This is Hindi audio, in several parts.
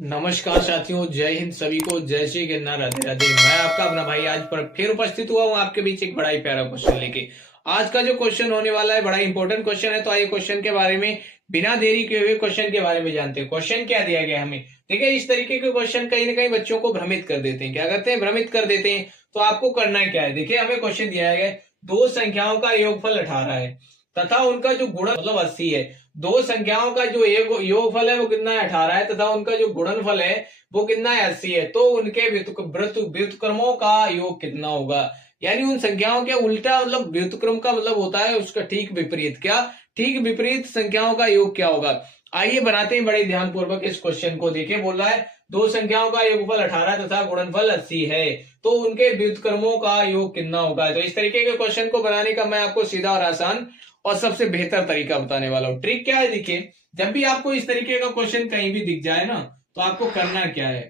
नमस्कार साथियों, जय हिंद सभी को, जय श्री गिरनार, राधे राधे। मैं आपका अपना भाई आज पर फिर उपस्थित हुआ हूँ आपके बीच एक बड़ा ही प्यारा क्वेश्चन लेके। आज का जो क्वेश्चन होने वाला है बड़ा इंपॉर्टेंट क्वेश्चन है। तो आइए क्वेश्चन के बारे में बिना देरी किए हुए क्वेश्चन के बारे में जानते हैं। क्वेश्चन क्या दिया गया है हमें। देखिए, इस तरीके के क्वेश्चन कहीं ना कहीं बच्चों को भ्रमित कर देते हैं। क्या करते हैं? भ्रमित कर देते हैं। तो आपको करना क्या है, देखिए हमें क्वेश्चन दिया है दो संख्याओं का योगफल 18 है तथा उनका जो गुणन मतलब 80 है। दो संख्याओं का जो योगफल है वो कितना है? 18 है तथा उनका जो गुणनफल है वो कितना है? 80 है। तो उनके व्युत्क्रमों का योग कितना होगा? यानी उन संख्याओं के उल्टा मतलब व्युत्क्रम का मतलब होता है उसका ठीक विपरीत। क्या? ठीक विपरीत संख्याओं का योग क्या होगा? आइए बनाते हैं बड़े ध्यानपूर्वक इस क्वेश्चन को। देखिए, बोल रहा है दो संख्याओं का योगफल 18 तथा गुणनफल 80 है, तो उनके व्युत्क्रमों का योग कितना होगा। तो इस तरीके के क्वेश्चन को बनाने का मैं आपको सीधा और आसान और सबसे बेहतर तरीका बताने वाला हूं। ट्रिक क्या है? देखिए, जब भी आपको इस तरीके का क्वेश्चन कहीं भी दिख जाए ना, तो आपको करना क्या है?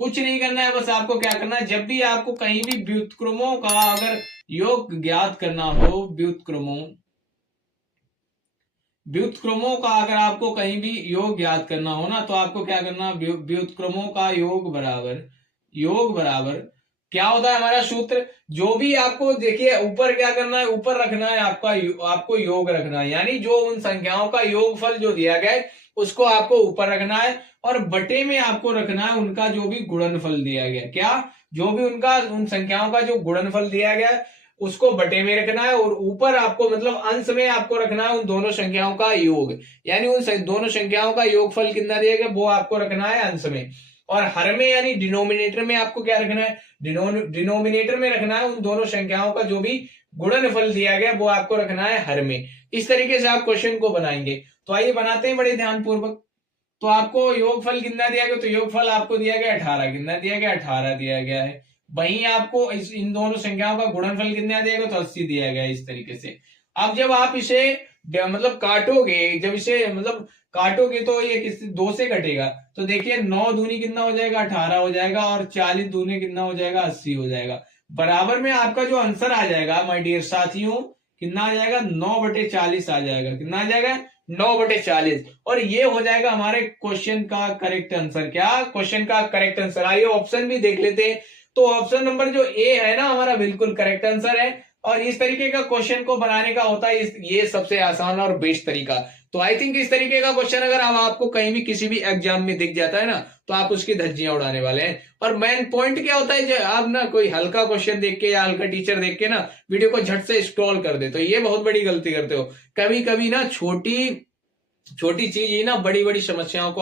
कुछ नहीं करना है, बस आपको क्या करना है, जब भी आपको कहीं भी व्युत्क्रमों का अगर योग ज्ञात करना हो, व्युत्क्रमों का अगर आपको कहीं भी योग ज्ञात करना हो ना, तो आपको क्या करना? व्युत्क्रमों का योग बराबर क्या होता है हमारा सूत्र। जो भी आपको देखिए ऊपर क्या करना है, ऊपर रखना है आपका आपको योग रखना है। यानी जो उन संख्याओं का योगफल जो दिया गया है उसको आपको ऊपर रखना है, और बटे में आपको रखना है उनका जो भी गुणनफल दिया गया। क्या? जो भी उनका उन संख्याओं का जो गुणनफल दिया गया है उसको बटे में रखना है, और ऊपर आपको मतलब अंश में आपको रखना है उन दोनों संख्याओं का योग। यानी उन दोनों संख्याओं का योगफल कितना दिया गया वो आपको रखना है अंश में। और हर में यानी डिनोमिनेटर में आपको क्या रखना है? डिनोमिनेटर में रखना है उन दोनों संख्याओं का जो भी गुणनफल दिया गया वो आपको रखना है हर में। इस तरीके से आप क्वेश्चन को बनाएंगे। तो आइए बनाते हैं बड़े ध्यानपूर्वक। तो आपको योगफल कितना दिया गया? तो योगफल आपको दिया गया 18। कितना दिया गया? 18 दिया गया है। वहीं आपको इन दोनों संख्याओं का गुणनफल कितना दिया गया? तो 80 दिया गया है। इस तरीके से अब जब आप इसे मतलब काटोगे, जब इसे मतलब काटोगे तो ये किस दो से कटेगा। तो देखिए 9 दूनी कितना हो जाएगा? 18 हो जाएगा, और 40 दूनी कितना हो जाएगा? 80 हो जाएगा। बराबर में आपका जो आंसर आ जाएगा माय डियर साथियों, कितना आ जाएगा? 9/40 आ जाएगा। कितना आ जाएगा? 9/40। और ये हो जाएगा हमारे क्वेश्चन का करेक्ट आंसर। क्या? क्वेश्चन का करेक्ट आंसर। आइए ऑप्शन भी देख लेते हैं। तो ऑप्शन नंबर जो ए है ना हमारा बिल्कुल करेक्ट आंसर है। और इस तरीके का क्वेश्चन को बनाने का होता है ये सबसे आसान और बेस्ट तरीका। तो आई थिंक इस तरीके का क्वेश्चन अगर हम आपको कहीं भी किसी भी एग्जाम में दिख जाता है ना, तो आप उसकी धज्जियां उड़ाने वाले हैं। और मेन पॉइंट क्या होता है, जो आप ना कोई हल्का क्वेश्चन देख के या हल्का टीचर देख के ना वीडियो को झट से स्क्रॉल कर दे, तो ये बहुत बड़ी गलती करते हो। कभी कभी ना छोटी छोटी चीज ही ना बड़ी बड़ी समस्याओं को